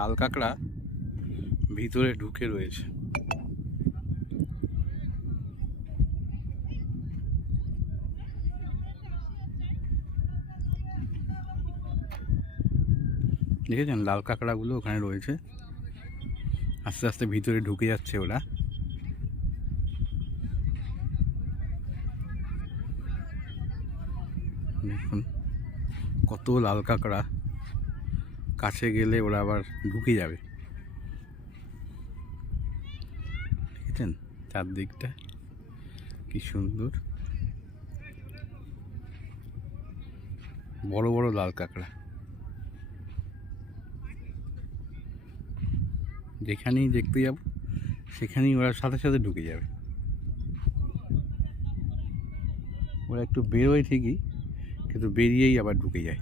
লাল কাঁকড়া ভিতরে ঢুকে রয়েছে। দেখেছেন লাল কাঁকড়াগুলো ওখানে রয়েছে, আস্তে আস্তে ভিতরে ঢুকে যাচ্ছে ওরা। দেখুন কত লাল কাঁকড়া, কাছে গেলে ওরা আবার ঢুকে যাবে। দেখেছেন চারদিকটা কি সুন্দর, বড় বড় লাল কাঁকড়া। যেখানেই দেখতে যাব সেখানেই ওরা সাথে সাথে ঢুকে যাবে। ওরা একটু বেরোয় ঠিকই, কিন্তু বেরিয়েই আবার ঢুকে যায়।